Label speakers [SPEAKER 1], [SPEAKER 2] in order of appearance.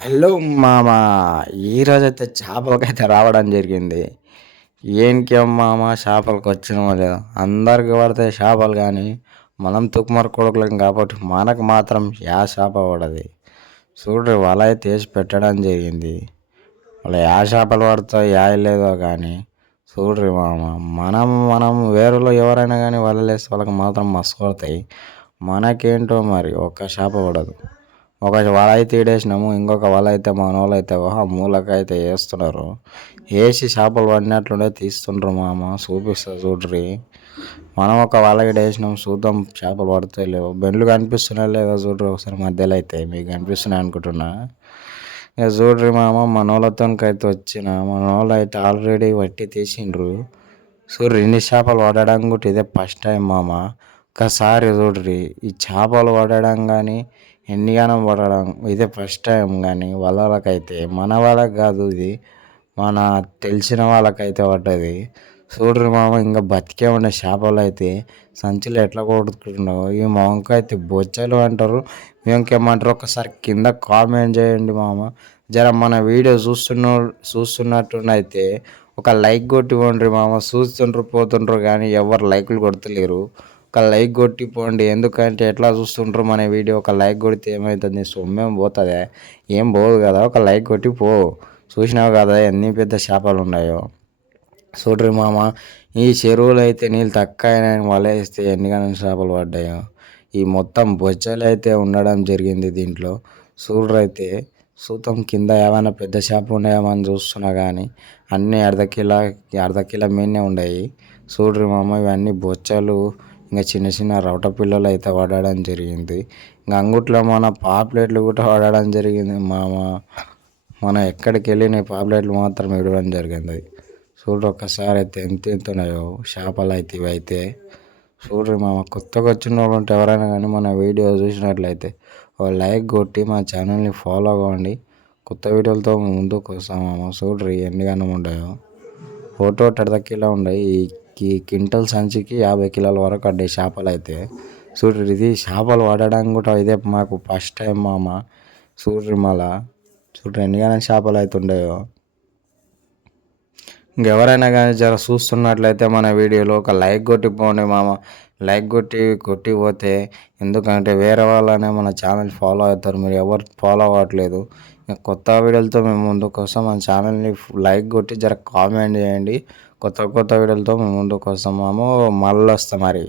[SPEAKER 1] Hello మామ ఈరోజైతే చేపలకైతే రావడం జరిగింది. ఏంటి మామ చేపలకు వచ్చినామో లేదో. అందరికి పడితే చేపలు కానీ మనం తుక్కుమర కొడుకులం కాబట్టి మనకు మాత్రం యా చేప పడది. చూడు వల అయితే వేసి పెట్టడం జరిగింది. వాళ్ళు యా చేపలు పడతాయో యా లేదో కానీ చూడ్రి మామ మనం మనం వేరేలో ఎవరైనా కానీ వలలేస్తే వాళ్ళకి మాత్రం మస్తు పడతాయి. మనకేంటో మరి ఒక్క చేప పడదు. ఒక వల అయితే ఈడేసినాము ఇంకొక వల అయితే మా వాళ్ళు అయితే మూలకైతే వేస్తున్నారు వేసి చేపలు పడినట్లుండే తీస్తుండ్రు మామ చూపిస్తా చూడ్రి. మనం ఒక వల ఈడేసినాం చూద్దాం చేపలు పడతాయి లేవు. బెండ్లు కనిపిస్తున్నాయి లేదా చూడ్రి ఒకసారి మధ్యలో అయితే మీకు కనిపిస్తున్నాయి అనుకుంటున్నా. ఇక చూడ్రి మామ మనోళ్ళతోనికైతే వచ్చిన మనోళ్ళు అయితే ఆల్రెడీ వట్టి తీసిండ్రు. సో రెండు చేపలు పడడం కూడా ఇదే ఫస్ట్ టైం మామ. ఒకసారి చూడ్రి. ఈ చేపలు పడడం కానీ ఎన్నిగానం పడడం ఇదే ఫస్ట్ టైం కానీ వాళ్ళకైతే మన వాళ్ళకి కాదు ఇది మన తెలిసిన వాళ్ళకైతే పడ్డది. చూడ్రి మామ ఇంకా బతికే ఉండే చేపలు అయితే సంచులు ఎట్లా కొడుతున్నావు ఈ మొంకైతే బొచ్చలు అంటారు. మేమకేమంటారు ఒకసారి కింద కామెంట్ చేయండి మామ. జర మన వీడియో చూస్తున్న చూస్తున్నట్టునైతే ఒక లైక్ కొట్టివ్వండి మామ. చూస్తుండ్రు పోతుండ్రు కానీ ఎవరు లైకులు కొడతలేరు. ఒక లైక్ కొట్టిపోండి. ఎందుకంటే ఎట్లా చూస్తుంటారు మన వీడియో? ఒక లైక్ కొడితే ఏమవుతుంది సొమ్మేం పోతుంది. ఏం పోదు కదా? ఒక లైక్ కొట్టి పో. చూసినావు కదా ఎన్ని పెద్ద చేపలు ఉన్నాయో. చూడరు మామ ఈ చెరువులు అయితే నీళ్ళు తక్కువ వల వేస్తే ఎన్నిగానో చేపలు పడ్డాయో. ఈ మొత్తం బొచ్చలు అయితే ఉండడం జరిగింది దీంట్లో. చూడ్రైతే సూతం కింద ఏమైనా పెద్ద చేప ఉన్నాయేమో అని చూస్తున్నా కానీ అన్నీ అర్ధ కిలో అర్ధ కిలో మీనే ఉన్నాయి చూడరు మామ ఇవన్నీ బొచ్చలు ఇంకా చిన్న చిన్న రౌట పిల్లలు అయితే పడడం జరిగింది. ఇంకా అంగుట్లో మన పాప్లెట్లు కూడా పడడం జరిగింది. మామ మనం ఎక్కడికి వెళ్ళిన పాప్లెట్లు మాత్రం ఇవ్వడం జరిగింది. చూడు ఒక్కసారి అయితే ఎంత ఎంత ఉన్నాయో చేపలు అయితే ఇవి అయితే. చూడ్రి మామ కొత్తగా వచ్చిన వాళ్ళు ఉంటే ఎవరైనా కానీ మన వీడియో చూసినట్లయితే ఒక లైక్ కొట్టి మా ఛానల్ని ఫాలో అవ్వండి. కొత్త వీడియోలతో ముందుకు వస్తాము చూడ్రి ఎన్ని గనం ఉండయో ఫోటో టెడదక్కిలా ఉన్నాయి. కి క్వింటల్ సంచికి యాభై కిలోల వరకు అడ్డాయి చేపలు అయితే. చూడ్రి ఇది చేపలు పడడం కూడా ఇదే మాకు ఫస్ట్ టైం మామ. చూడ్రి మళ్ళా చూడ్రి ఎన్నిగానే చేపలు అయితే ఉండేవో ఇంకెవరైనా కానీ జర చూస్తున్నట్లయితే మన వీడియోలో ఒక లైక్ కొట్టిపోండి మామ. లైక్ కొట్టి కొట్టిపోతే ఎందుకంటే వేరే వాళ్ళనే మన ఛానల్ ఫాలో అవుతారు. మీరు ఎవరు ఫాలో అవ్వట్లేదు. కొత్త వీడియోలతో మేము ముందుకు వస్తాం. మన ఛానల్ని లైక్ కొట్టి జర కామెంట్ చేయండి. కొత్త కొత్త వీడియోలతో మేము ముందుకు వస్తాము. మళ్ళీ వస్తాం మరి.